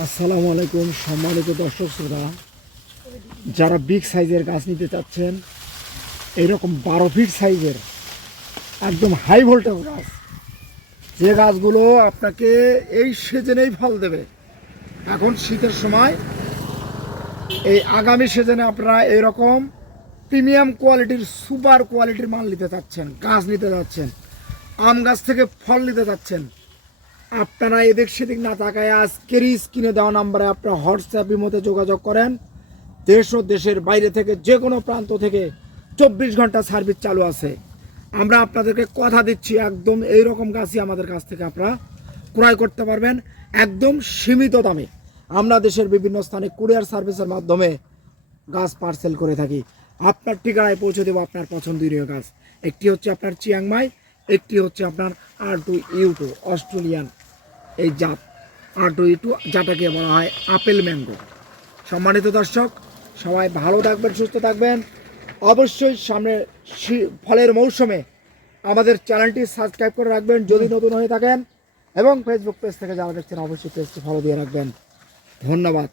আসসালামু আলাইকুম সম্মানিত দর্শক শ্রোতা, যারা বিগ সাইজের গাছ নিতে চাচ্ছেন এইরকম বারো ফিট সাইজের একদম হাই ভোল্টেজ গাছ, যে গাছগুলো আপনাকে এই সিজনেই ফল দেবে। এখন শীতের সময়, এই আগামী সিজনে আপনারা এরকম প্রিমিয়াম কোয়ালিটির সুপার কোয়ালিটির মাল নিতে চাচ্ছেন, গাছ নিতে যাচ্ছেন আম গাছ থেকে ফল নিতে যাচ্ছেন আপনারা এদিক সেদিক না তাকায় আজকেরই স্ক্রিনে দেওয়া নাম্বারে আপনারা হোয়াটসঅ্যাপের মধ্যে যোগাযোগ করেন। দেশ ও দেশের বাইরে থেকে যে কোনো প্রান্ত থেকে চব্বিশ ঘণ্টা সার্ভিস চালু আছে। আমরা আপনাদেরকে কথা দিচ্ছি, একদম এই রকম গাছই আমাদের কাছ থেকে আপনারা ক্রয় করতে পারবেন, একদম সীমিত দামে। আমরা দেশের বিভিন্ন স্থানে কুরিয়ার সার্ভিসের মাধ্যমে গাছ পার্সেল করে থাকি। আপনার ঠিকানায় পৌঁছে দেবো আপনার পছন্দনীয় গাছ। একটি হচ্ছে আপনার চিয়াংমাই, একটি হচ্ছে আপনার আর টু ইউ টু অস্ট্রেলিয়ান এই জাত। আর টু যাটাকে বলা হয় আপেল ম্যাঙ্গো। সম্মানিত দর্শক সবাই ভালো থাকবেন সুস্থ থাকবেন। অবশ্যই সামনে ফলের মৌসুমে আমাদের চ্যানেলটি সাবস্ক্রাইব করে রাখবেন। যদি নতুন হয়ে থাকেন এবং ফেসবুক পেজ থেকে যারা দেখছেন অবশ্যই পেজটি ফলো দিয়ে রাখবেন। ধন্যবাদ।